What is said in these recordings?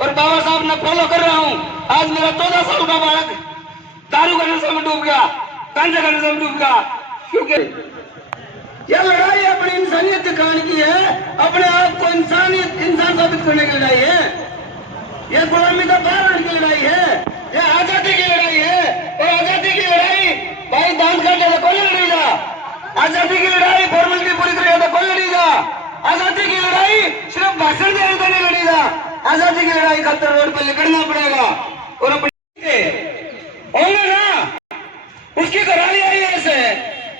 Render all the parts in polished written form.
और बाबा साहब ने फॉलो कर रहा हूँ। आज मेरा 14 साल का बालक दारू के नशे में डूब गया, गांजा के नशे में डूब गया, क्योंकि यह लड़ाई अपनी इंसानियत दिखाने की है, अपने आप को इंसान साबित करने की लड़ाई है। यह गुलामी का बाहर की लड़ाई है, यह आजादी की लड़ाई है। और आजादी की लड़ाई भाई दांत काटे तो कोई लड़ी जा, आजादी की लड़ाई फॉर्मेलिटी पूरी करेगा तो कोई लड़ी जा, आजादी की लड़ाई सिर्फ भाषण देने तो नहीं लड़ी जा, आजादी की लड़ाई खातर रोड पर निकलना पड़ेगा। और अपने ना उसकी करारी आई ऐसे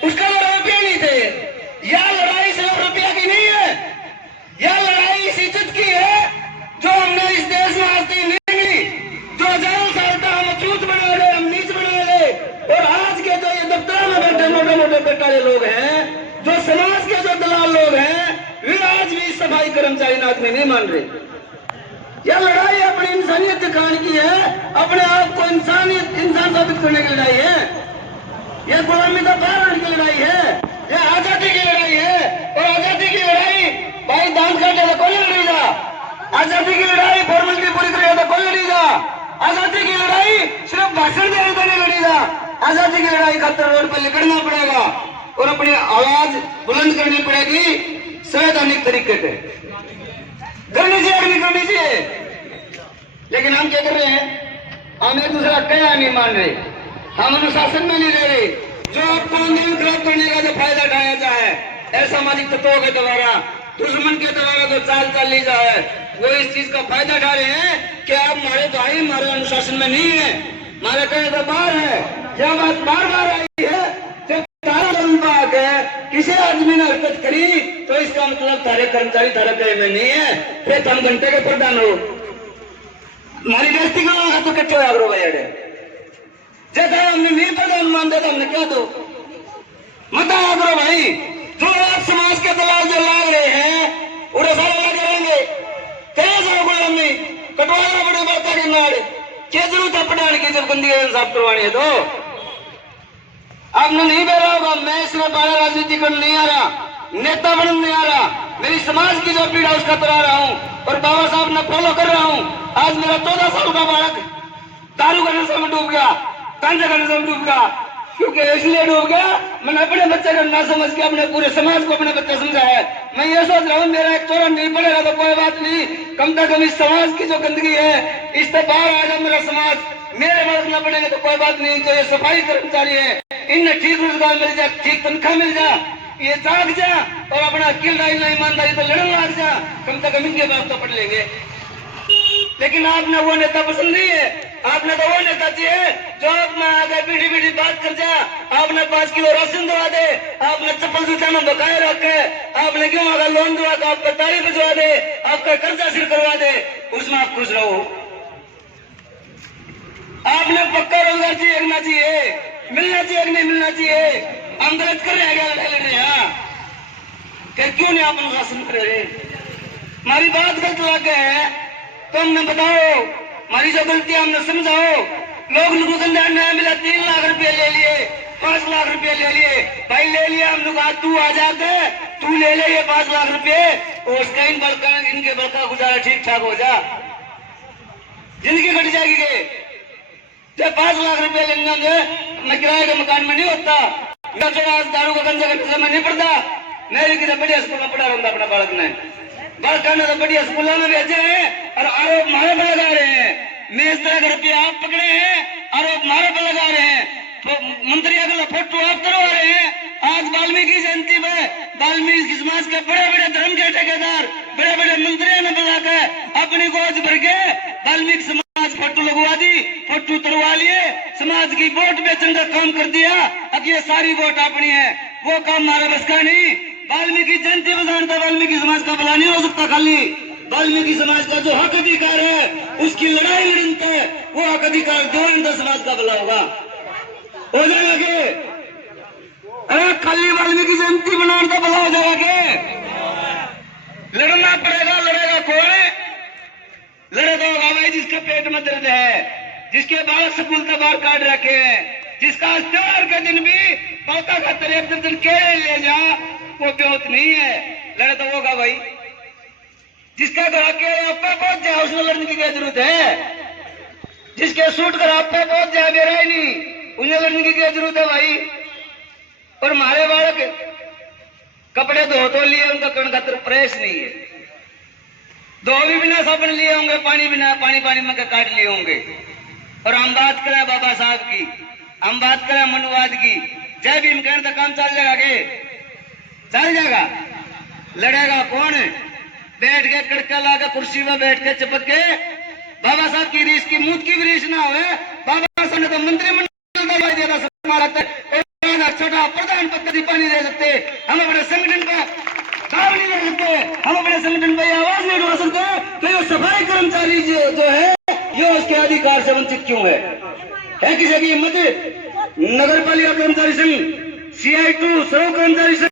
उसका तो रुपया नहीं थे। यह लड़ाई सिर्फ रुपया की नहीं है, यह लड़ाई इस इज्जत की है जो हमने इस देश में आज तक नहीं मिली। जो हजारों साल तक हम अछूत बना ले, हम नीच बना ले, और आज के जो ये दफ्तर में बैठे मोटे मोटे बेटाले लोग हैं, जो समाज के जो दलाल लोग हैं, वे आज भी सफाई कर्मचारी नाथ में नहीं मान रहे। यह लड़ाई अपनी इंसानियत दिखाने की है, अपने आप को इंसान साबित करने की लड़ाई है। यह गुलामी का बाहर की लड़ाई है, यह आजादी की लड़ाई है। और आजादी की लड़ाई भाई दांत काटे तो कोई लड़ी जा, आजादी की लड़ाई फॉर्मेलिटी पूरी करेगा तो कोई लड़ी जा, आजादी की लड़ाई सिर्फ भाषण देने तो नहीं लड़ी जा, आजादी की लड़ाई खातर रोड पर निकलना पड़ेगा और अपनी आवाज बुलंद करनी पड़ेगी संवैधानिक तरीके से। करनी चाहिए नहीं करनी चाहिए, लेकिन हम क्या कर रहे हैं, हम एक दूसरा क्या नहीं मान रहे, हम अनुशासन में नहीं रह रहे। जो आपको आंदोलन खराब करने का जो फायदा उठाया जाए असामाजिक तत्वों के द्वारा, दुश्मन के द्वारा जो चाल चल ली जाए, वो इस चीज का फायदा उठा रहे हैं कि आप हमारे भाई हमारे अनुशासन में नहीं है, हमारे कहे तो बाहर है। यह बात बार बार आई है, जब तारा विभाग है किसी आदमी ने हरकत करी तो इसका मतलब तारे कर्मचारी तारे कहे में नहीं है, फिर कम घंटे के प्रधान हो हमारी बेइज्जती करो तो कच्चो आग्रो भाई जब हमने नहीं प्रधान मान दिया तो हमने क्या दो मत आग्रो भाई। जो आप समाज के दलाल जो लाग रहे हैं उन्हें सारा लगे रहेंगे, कटवाना बड़े बड़का के नाड़ क्या जरूरत है पढ़ाने की जब गंदी साफ करवानी है तो। आपने नहीं बोला होगा मैं इसमें बाहर राजनीति करने नहीं आ रहा, नेता बनने नहीं आ रहा, मेरी समाज की जो पीड़ा उसका तरा रहा हूं और बाबा साहब ने फॉलो कर रहा हूं। आज मेरा 14 साल का बालक दारू के नशे में डूब गया, गांजा के नशे में डूब गया, क्योंकि इसलिए डूब गया मैंने अपने बच्चे को ना समझ के अपने पूरे समाज को अपने बच्चे समझा है। मैं ये सोच रहा हूँ मेरा एक चोरा नहीं पड़ेगा तो कोई बात नहीं, कम से कम इस समाज की जो गंदगी है इस पर बाहर आएगा मेरा समाज, मेरे मदद न पड़ेगा तो कोई बात नहीं। जो ये सफाई कर्मचारी है इन्हें ठीक रोजगार मिल जाए, ठीक तनख्वाह मिल जाए, ये जाग जा और अपना किरदारी ईमानदारी तो लड़ने लग जा, कम से कम इनके बात तो पढ़ लेंगे। लेकिन आपने वो नेता पसंद नहीं है, आपने तो वो नेता चाहिए जो अपना आगे पीढ़ी पीढ़ी बात कर जा, आपने 5 किलो राशन दवा दे, आपने चप्पल जूता में बकाए रखे, आपने क्यों आगे लोन दवा तो आपका तारीफ भिजवा दे, आपका कर्जा सिर करवा दे, उसमें आप खुश रहो। आपने पक्का रोजगार चाहिए ना चाहिए, मिलना चाहिए कि नहीं मिलना चाहिए, हम गलत कर रहे हैं क्या लड़ रहे हैं, क्यों नहीं आप अनुशासन कर रहे? हमारी बात गलत लग गए है तो हमने बताओ, हमारी जो गलती हमने समझाओ। लोग गंदा न्याय मिला 3 लाख रुपए ले लिए, 5 लाख रुपए ले लिए, भाई ले लिया हम लोग, तू आ जाते तू ले ले ये 5 लाख रुपए और उसका इनके बड़का गुजारा ठीक ठाक हो जा, जिंदगी कट जाएगी के। जब 5 लाख रुपए लेंगे मैं किराए के मकान में नहीं होता, मैं दारू का गंजा का में नहीं पड़ता, मेरी किसी बढ़िया स्कूल में पढ़ा रहा अपना बालक ने, बालक ने तो बढ़िया स्कूलों में भेजे हैं और आरोप मारे पर लगा रहे हैं। मैं इस तरह के रुपये आप पकड़े हैं, आरोप मारे पर लगा रहे हैं, तो मंत्री अगला फोटो आप करवा रहे हैं। आज वाल्मीकि जयंती में वाल्मीकि समाज के बड़े बड़े धर्म के ठेकेदार बड़े बड़े मंत्रियों ने बुलाकर अपनी गोद भर के वाल्मीकि समाज फोटो लगवा दी, फोटो उतरवा लिए, समाज की वोट बेचने का काम कर दिया। अब ये सारी वोट अपनी है, वो काम हमारा बस का नहीं। वाल्मीकि जयंती बजानता वाल्मीकि समाज का भला नहीं हो सकता, खाली वाल्मीकि समाज का जो हक अधिकार है उसकी लड़ाई लड़ते है, वो हक अधिकार दो समाज का भला होगा, हो जाएगा के? अरे खाली वाल्मीकि जयंती बनाने का भला हो जाएगा के? लड़ना पड़ेगा, लड़ेगा कौन? लड़ेगा होगा भाई जिसके पेट में दर्द है, जिसके बाल स्कूल का बाहर काट रखे हैं, जिसका त्योहार के दिन भी पौता खातर 1 दर्जन केले ले जा, वो बेहोत नहीं है, लड़े तो होगा भाई। जिसका घर आपके आप पे पहुंच जाए उसमें लड़ने की क्या जरूरत है? जिसके सूट घर आप पे पहुंच जाए मेरा ही नहीं, उन्हें लड़ने की क्या जरूरत है भाई? और हमारे बालक कपड़े धो तो लिए, उनका कणगत्र प्रेस नहीं है, धो भी बिना साबुन लिए होंगे, पानी बिना पानी में काट लिए होंगे। और हम बात करें बाबा साहब की, हम बात करें मनुवाद की, जय भीम कहने तक काम चल जाएगा के? चल जाएगा? लड़ेगा कौन? बैठ के कड़का ला के कुर्सी में बैठ के चिपक के बाबा साहब की रीस की मूत की भी रीस ना हो। बाबा साहब ने तो मंत्रिमंडल दबा दिया था, छोटा प्रधान पद का नहीं दे सकते, हम अपने संगठन का काम नहीं दे सकते, हम अपने संगठन पर आवाज नहीं उठा सकते, तो ये सफाई कर्मचारी जो है ये उसके अधिकार से वंचित क्यों है? किसी की हिम्मत? नगर पालिका कर्मचारी संघ, CI2 सर्व कर्मचारी संघ